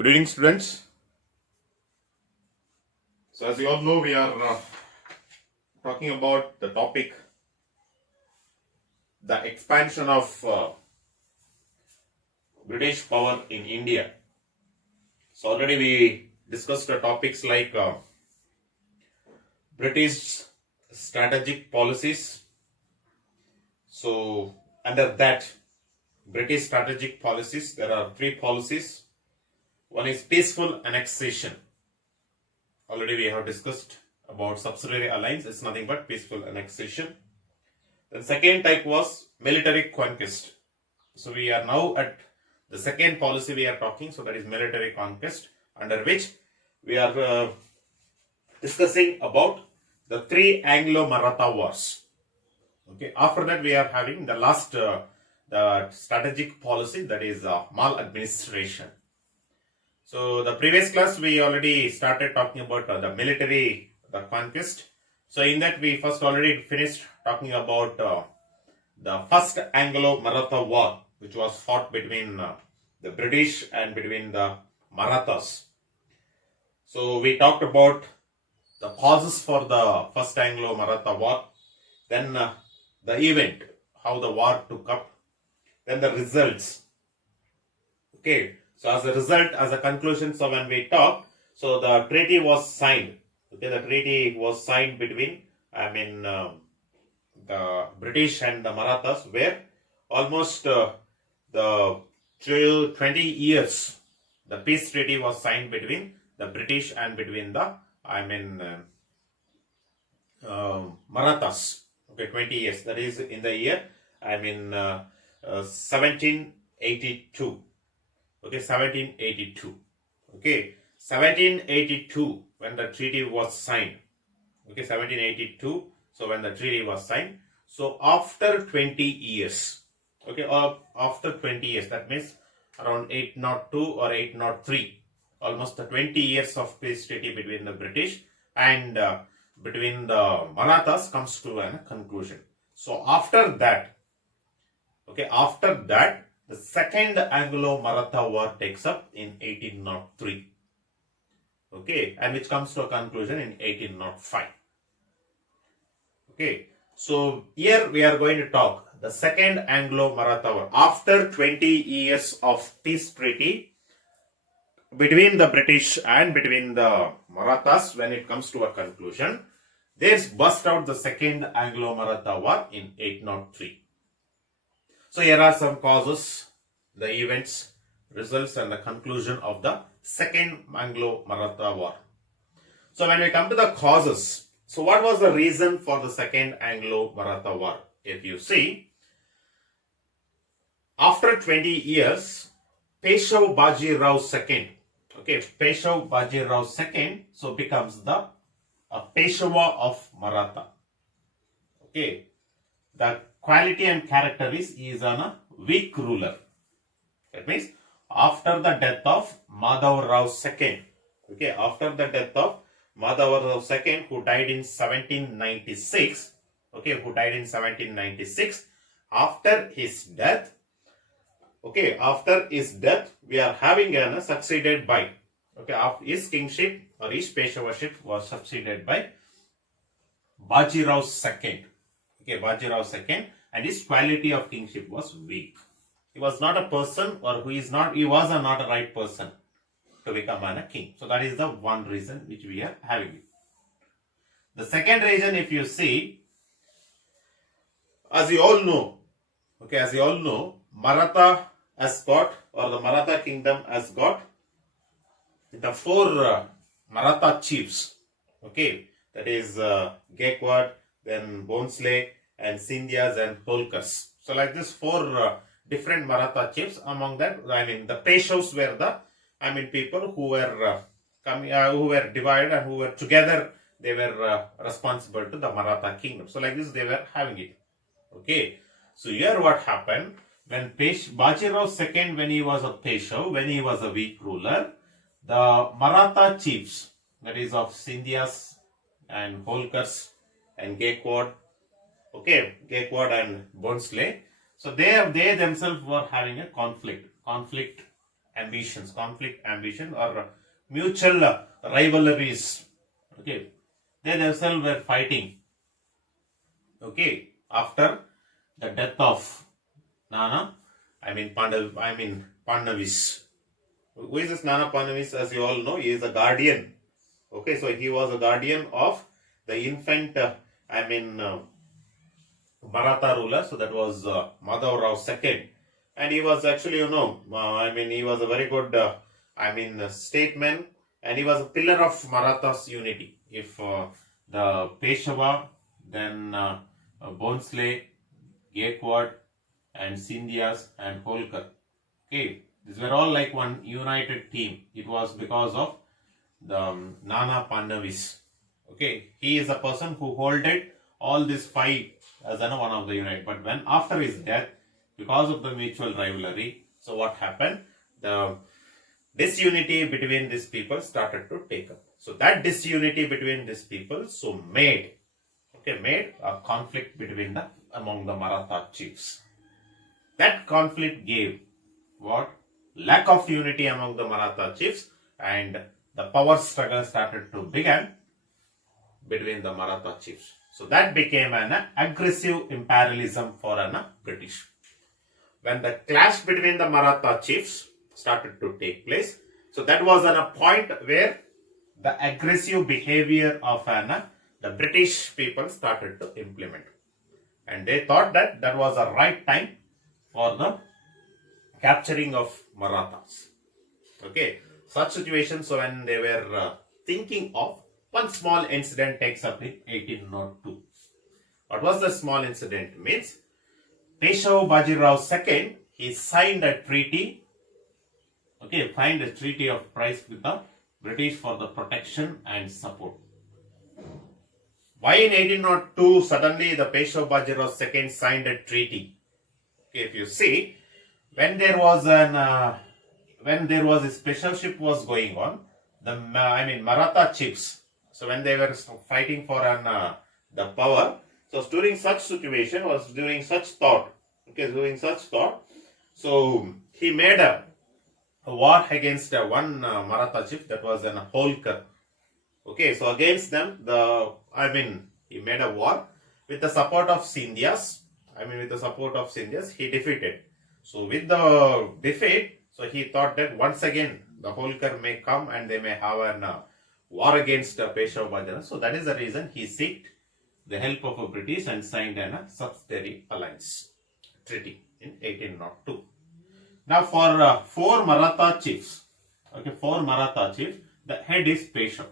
Good evening, students. So, as you all know, we are talking about the topic, the expansion of British power in India. So, already we discussed the topics like British strategic policies. So, under that British strategic policies, there are three policies. One is peaceful annexation. Already we have discussed about subsidiary alliance. It's nothing but peaceful annexation. The second type was military conquest. So we are now at the second policy we are talking. So that is military conquest, under which we are discussing about the three Anglo-Maratha wars. Okay. After that we are having the last the strategic policy, that is maladministration. So the previous class we already started talking about the military conquest. So in that we first already finished talking about the first Anglo-Maratha War, which was fought between the British and between the Marathas. So we talked about the causes for the first Anglo-Maratha War, then the event, how the war took up, then the results. Okay. So as a result, as a conclusion, so when we talked, so the treaty was signed. Okay, the treaty was signed between, the British and the Marathas, where almost the 20 years, the peace treaty was signed between the British and between the, Marathas. Okay, 20 years. That is in the year, 1782. Okay, 1782. Okay, 1782 when the treaty was signed. Okay, 1782. So when the treaty was signed. So after 20 years. Okay, after 20 years, that means around 802 or 803. Almost 20 years of peace treaty between the British and between the Marathas comes to a conclusion. So after that, okay, the second Anglo-Maratha War takes up in 1803. Okay, and which comes to a conclusion in 1805. Okay, so here we are going to talk the second Anglo-Maratha War. After 20 years of peace treaty between the British and between the Marathas, when it comes to a conclusion, there's burst out the second Anglo-Maratha War in 1803. So here are some causes, the events, results and the conclusion of the second Anglo-Maratha War. So when we come to the causes, so what was the reason for the second Anglo-Maratha War? If you see, after 20 years, Peshwa Baji Rao II, okay, Peshwa Baji Rao II, so becomes the Peshwa of Maratha. Okay, the quality and character is he is a weak ruler. That means after the death of Madhav Rao II, okay, after the death of Madhav Rao II, who died in 1796, okay, who died in 1796, after his death, okay, after his death, we are having a succeeded by, okay, after his kingship or his Peshwaship was succeeded by Baji Rao II. Okay, Baji Rao II, and his quality of kingship was weak. He was not a person, or he was not a right person to become a king. So that is the one reason which we are having it. The second reason, if you see, as you all know, okay, as you all know, Maratha has got, or the Maratha kingdom has got the four Maratha chiefs. Okay, that is Gaikwad, then Bhonsle, and Scindias and Holkars. So like this, four different Maratha chiefs. Among that, the Peshwas were the, people who were who were divided and who were together. They were responsible to the Maratha kingdom. So like this, they were having it. Okay. So here what happened, when Baji Rao II, when he was a Peshwa, when he was a weak ruler, the Maratha chiefs, that is of Scindias and Holkars and Gaikwad, okay, Gaikwad and Bhonsle, so they themselves were having a conflict ambitions, conflict ambition or mutual rivalries. Okay, they themselves were fighting. Okay, after the death of Nana, Pandhavis. Who is this Nana Pandhavis? As you all know, he is a guardian. Okay, so he was a guardian of the infant, Maratha ruler. So that was Madhav Rao II, and he was actually, he was a very good, statesman, and he was a pillar of Maratha's unity. If the Peshwa, then Bhonsle, Gaikwad, and Scindias and Holkar. Okay, these were all like one united team. It was because of the Nana Pandhavis. Okay, he is a person who holded all these five as one of the unit. But when after his death, because of the mutual rivalry, so what happened? The disunity between these people started to take up. So that disunity between these people made a conflict among the Maratha chiefs. That conflict gave what? Lack of unity among the Maratha chiefs, and the power struggle started to begin between the Maratha chiefs. So that became an aggressive imperialism for British. When the clash between the Maratha chiefs started to take place, so that was at a point where the aggressive behavior of the British people started to implement, and they thought that was the right time for the capturing of Marathas. Okay, such situations. So when they were thinking of one small incident takes up in 1802. What was the small incident? Means Peshwa Bajirao II, he signed a treaty. Okay, signed a treaty of peace with the British for the protection and support. Why in 1802 suddenly the Peshwa Bajirao II signed a treaty? Okay, if you see, when there was a specialship was going on, the Maratha chiefs. So when they were fighting for the power, so during such situation during such thought. So he made a war against one Maratha chief, that was an Holkar. Okay, so against them, he made a war with the support of Scindias. He defeated. So with the defeat, so he thought that once again the Holkar may come and they may have a war against Peshwa Bajirao. So that is the reason he sought the help of a British and signed a subsidiary alliance treaty in 1802. Now for four Maratha chiefs, the head is Peshwa.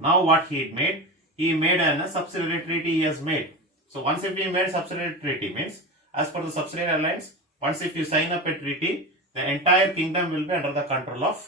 Now what he made? He made a subsidiary treaty he has made. So once if he made subsidiary treaty, means as per the subsidiary alliance, once if you sign up a treaty, the entire kingdom will be under the control of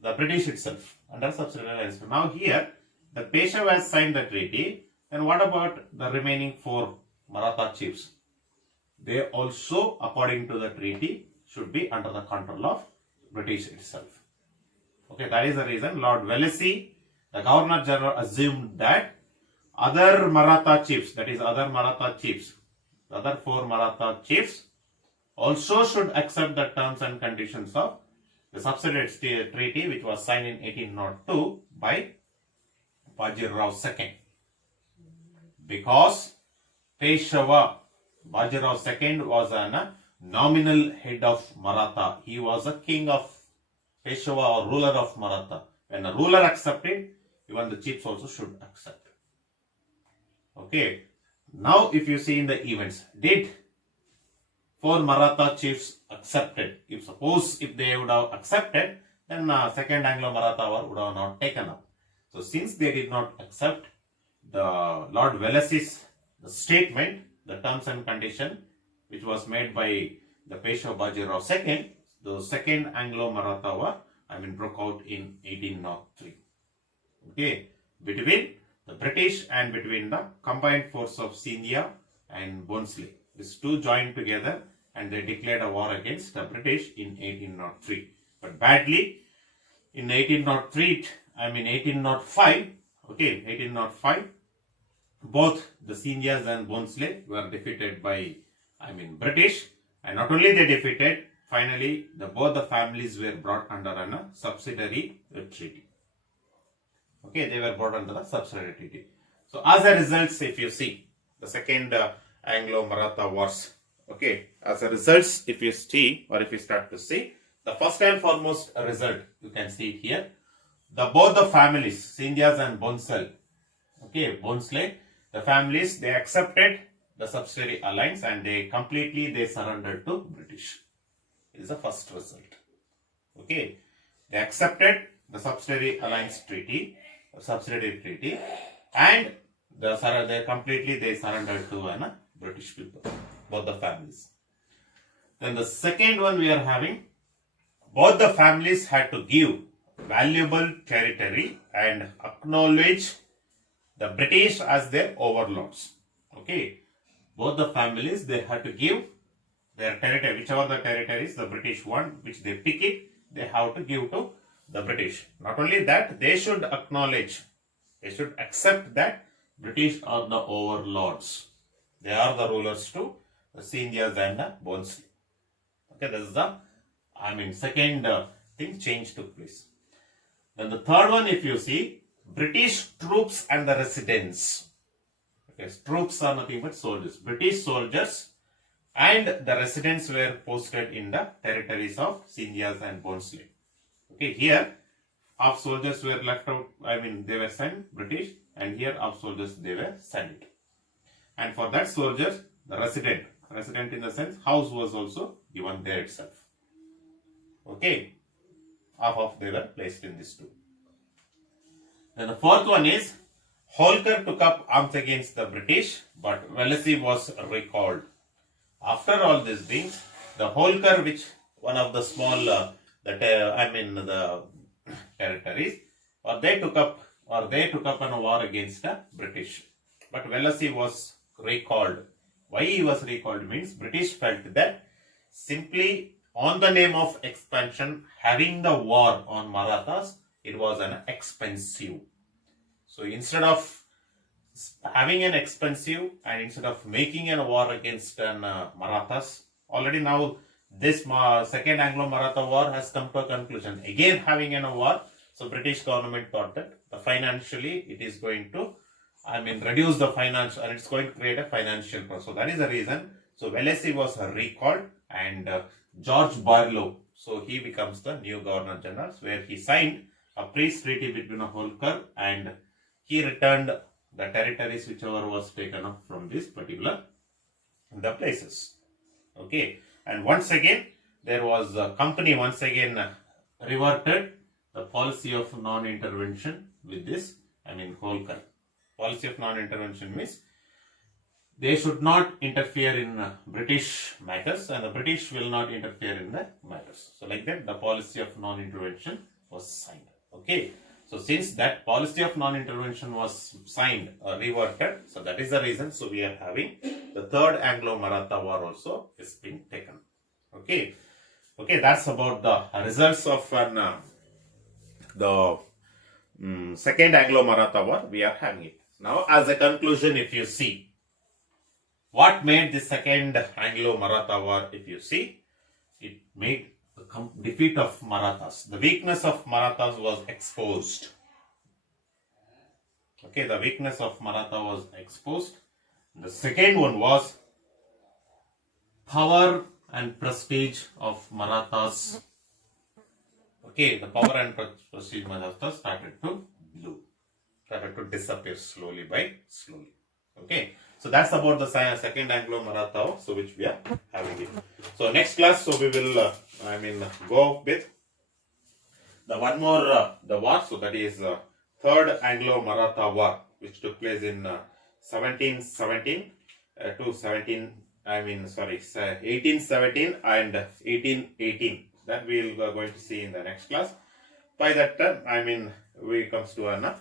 the British itself, under subsidiary alliance. Now here, the Peshwa has signed the treaty, then what about the remaining four Maratha chiefs? They also, according to the treaty, should be under the control of British itself. Okay, that is the reason Lord Wellesley, the Governor General, assumed that other Maratha chiefs, the other four Maratha chiefs, also should accept the terms and conditions of the subsidiary treaty which was signed in 1802 by Bajirao II. Because Peshwa Bajirao II was a nominal head of Maratha. He was a king of Peshwa or ruler of Maratha. When a ruler accepted, even the chiefs also should accept. Okay. Now if you see in the events, did four Maratha chiefs accepted? If they would have accepted, then second Anglo-Maratha War would have not taken up. So since they did not accept the Lord Wellesley's statement, the terms and condition which was made by the Peshwa Bajirao II, the second Anglo-Maratha War broke out in 1803. Okay, between the British and between the combined force of Scindia and Bhonsle. These two joined together and they declared a war against the British in 1803. But badly, in 1805, both the Scindias and Bhonsle were defeated by British, And not only they defeated, finally both the families were brought under a subsidiary treaty. Okay, they were brought under the subsidiary treaty. So as a result, if you see the second Anglo-Maratha Wars, okay, as a result, if you see or if you start to see, the first and foremost result, you can see it here, both the families, Scindias and Bhonsle, okay, Bhonsle, the families, they accepted the subsidiary alliance and they surrendered to British. This is the first result. Okay, they accepted the subsidiary alliance treaty, subsidiary treaty, and they surrendered to British people, both the families. Then the second one we are having, both the families had to give valuable territory and acknowledge the British as their overlords. Okay, both the families, they had to give their territory, whichever the territories the British want, which they pick it, they have to give to the British. Not only that, they should acknowledge, they should accept that British are the overlords. They are the rulers to the Scindias and the Bhonsle. Okay, this is the, second thing change took place. Then the third one, if you see, British troops and the residents. Okay, troops are nothing but soldiers. British soldiers and the residents were posted in the territories of Scindias and Bhonsle. Okay, here half soldiers were left out, they were sent, British, and here half soldiers they were sent. And for that soldiers, the resident in the sense, house was also given there itself. Okay, half of they were placed in this too. Then the fourth one is, Holkar took up arms against the British, but Wellesley was recalled. After all these things, the Holkar, which one of the small, the territories, they took up a war against the British. But Wellesley was recalled. Why he was recalled means British felt that simply on the name of expansion, having the war on Marathas, it was an expensive. So instead of having an expensive and instead of making a war against Marathas, already now this second Anglo-Maratha War has come to a conclusion. Again having a war, so British government thought that financially it is going to reduce the financial, and it's going to create a financial problem. So that is the reason. So Wellesley was recalled and George Barlow, so he becomes the new Governor General, where he signed a peace treaty between Holkar and he returned the territories whichever was taken up from this particular the places. Okay, and once again there was a company once again reverted the policy of non-intervention with this Holkar. Policy of non-intervention means they should not interfere in British matters and the British will not interfere in the matters. So like that the policy of non-intervention was signed. Okay, so since that policy of non-intervention was signed or reverted, so that is the reason. So we are having the third Anglo-Maratha War also is being taken. Okay, that's about the results of the second Anglo-Maratha War. We are having it. Now as a conclusion, if you see, what made the second Anglo-Maratha War, if you see, it made the defeat of Marathas. The weakness of Marathas was exposed. Okay, the weakness of Maratha was exposed. The second one was power and prestige of Marathas. Okay, the power and prestige of Marathas started to disappear slowly by slowly. Okay, so that's about the second Anglo-Maratha War, so which we are having it. So next class, so we will go with the one more the war, so that is third Anglo-Maratha War, which took place in 1717 to 1817 and 1818. That we are going to see in the next class. By that time, we comes to an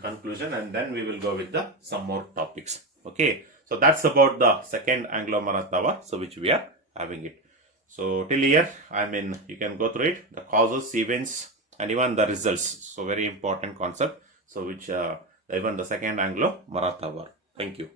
conclusion, and then we will go with some more topics. Okay, so that's about the second Anglo-Maratha War, so which we are having it. So till here, you can go through it, the causes, events, and even the results. So very important concept. So which even the second Anglo-Maratha War. Thank you.